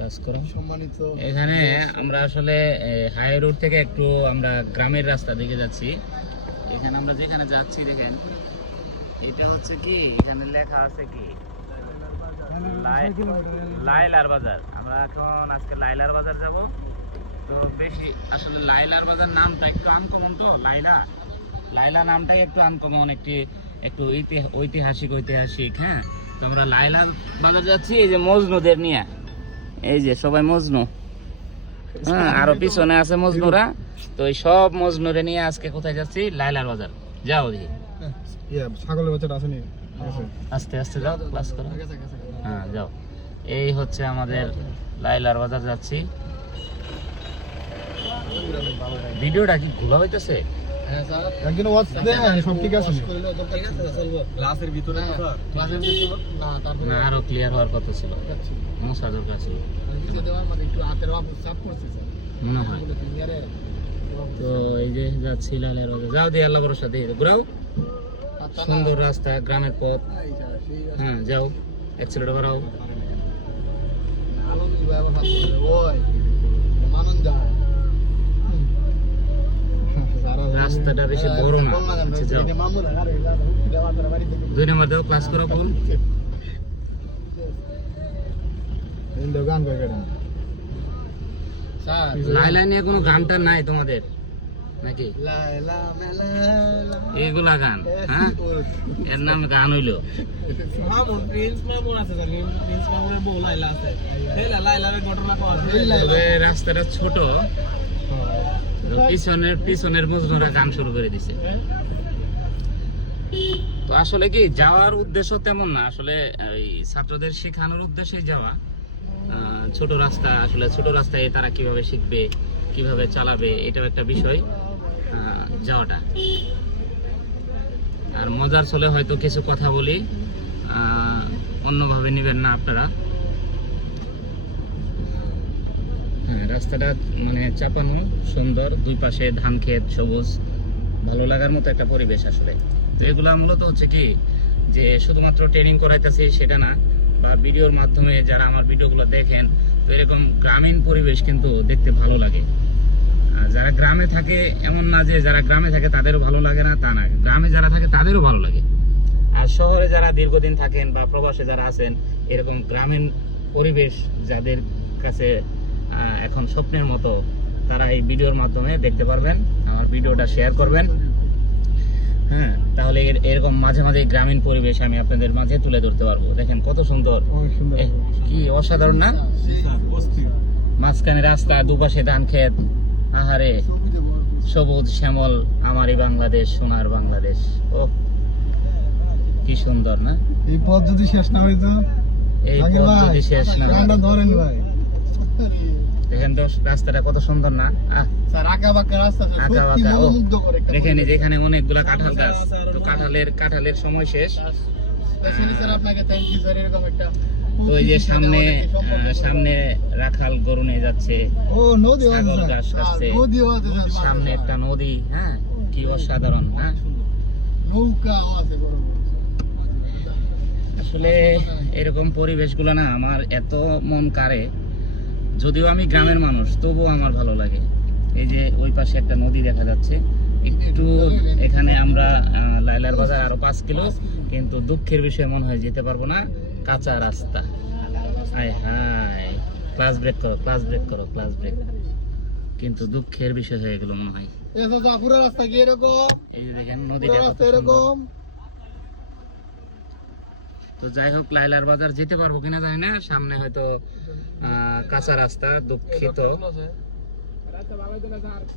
Class করো। সম্মানিত এখানে আমরা আসলে হাই রোড থেকে একটু আমরা গ্রামের রাস্তা দিকে যাচ্ছি। এখানে আমরা যেখানে যাচ্ছি দেখেন এটা হচ্ছে কি? এখানে লেখা আছে কি? লাই- লাইলার বাজার। আমরা এখন আজকে লাইলার বাজার যাব। তো বেশি আসলে লাইলার বাজার নামটা একটু আনকমন তো লাইলা। লাইলা নামটাই একটু আনকমন একটি একটু ঐতিহাসিক ঐতিহাসিক হ্যাঁ? তো আমরা লাইলা বাজার যাচ্ছি এই যে মজনুদের নিয়ে। এই যে সবাই মজনু। হ্যাঁ আরও পিছনে আছে মজনুরা। তো এই সব মজনুরে নিয়ে আজকে কোথায় যাচ্ছি? লাইলার বাজার। যাও দেখি। ছাগলের আসেনি আছে আস্তে আস্তে যাও ক্লাস করো। হ্যাঁ যাও। এই হচ্ছে আমাদের লাইলার বাজার যাচ্ছি। ভিডিওটা কি ঘোলা হইতেছে? একদিন ওয়াচ দেন সব ঠিক আছে ঠিক আছে চলবো ক্লাসের ভিতরে ক্লাসের ভিতরে না তারপরে না আরও ক্লিয়ার হওয়ার কথা ছিল। মশা দরকার ছিল মানে একটু হাতের চাপ করছে স্যার। মনে হয়। তো এই যে যাচ্ছি লাইলার বাজার যাও দিয়ে আল্লাহ ভরসা দিয়ে ঘুরাও। সুন্দর রাস্তা গ্রামের পথ। হ্যাঁ যাও। অ্যাক্সিলেটর বাড়াও। আনন্দ রাস্তাটা বেশি বড় না। আচ্ছা, দুই নম্বর দাও ক্লাস করো বল। লাইলা নিয়ে কোনো গানটা নাই তোমাদের? নাকি? গান হ্যাঁ? এর নাম গান হইল। রাস্তাটা ছোট। পিছনের পিছনের মজনুরা গান শুরু করে দিছে। তো আসলে কি, যাওয়ার উদ্দেশ্য তেমন না। আসলে ওই ছাত্রদের শেখানোর উদ্দেশ্যে যাওয়া। ছোট রাস্তা, আসলে ছোট রাস্তায় তারা কীভাবে শিখবে, কীভাবে চালাবে, এটাও একটা বিষয় যাওয়াটা। আর মজার চলে হয়তো কিছু কথা বলি। অন্যভাবে নেবেন না আপনারা। হ্যাঁ রাস্তাটা মানে চাপানো, সুন্দর, দুই পাশে ধান ক্ষেত, সবুজ, ভালো লাগার মতো একটা পরিবেশ আসলে। তো এগুলা মূলত হচ্ছে কি, যে শুধুমাত্র ট্রেনিং করাইতেছি সেটা না, বা ভিডিওর মাধ্যমে যারা আমার ভিডিওগুলো দেখেন, তো এরকম গ্রামীণ পরিবেশ কিন্তু দেখতে ভালো লাগে। যারা গ্রামে থাকে, এমন না যে যারা গ্রামে থাকে তাদেরও ভালো লাগে না, তা না। গ্রামে যারা থাকে তাদেরও ভালো লাগে। আর শহরে যারা দীর্ঘদিন থাকেন বা প্রবাসে যারা আছেন, এরকম গ্রামীণ পরিবেশ যাদের কাছে এখন স্বপ্নের মতো তারা এই ভিডিওর মাধ্যমে দেখতে পারবেন আমার ভিডিওটা শেয়ার করবেন। হ্যাঁ তাহলে এর- এরকম মাঝে মাঝে গ্রামীণ পরিবেশ আমি আপনাদের মাঝে তুলে ধরতে পারব। দেখেন কত সুন্দর। কি অসাধারণ না? মাঝখানে রাস্তা দুপাশে ধান ক্ষেত। আহারে সবুজ শ্যামল আমারই বাংলাদেশ সোনার বাংলাদেশ। ও কি সুন্দর না? এই পথ যদি শেষ না হইতো এই পথ যদি শেষ না। ধরেন ভাই। দেখেন তো রাস্তাটা কত সুন্দর না? স্যার আঁকা বাঁকা রাস্তা আঁকা বাঁকা, ও। মনোমুগ্ধ করে একটা দেখেন যে এখানে অনেকগুলা কাঁঠাল গাছ। তো কাঁঠালের কাঁঠালের সময় শেষ। স্যার আপনাকে থ্যাংক ইউ স্যার এরকম একটা তো এই যে সামনে করে। সামনে রাখাল গরু নিয়ে যাচ্ছে। ও নদী খাচ্ছে। সামনে একটা নদী হ্যাঁ? কি অসাধারণ হ্যাঁ? আছে। আসলে এরকম পরিবেশগুলো না আমার এত মন কাড়ে যদিও আমি গ্রামের মানুষ তবুও আমার ভালো লাগে। এই যে ওই পাশে একটা নদী দেখা যাচ্ছে একটু এখানে আমরা লাইলার বাজার আরও পাঁচ কিলো কিন্তু দুঃখের বিষয় মনে হয় যেতে পারব না কাঁচা রাস্তা। হায় হায় ক্লাস ব্রেক করো ক্লাস ব্রেক করো ক্লাস ব্রেক কিন্তু দুঃখের বিষয় হয়ে গেল মনে হয়। এই যে দেখেন নদীটা এরকম? তো যাই হোক লাইলার বাজার যেতে পারব কিনা জানি না। সামনে হয়তো কাঁচা রাস্তা, দুঃখিত।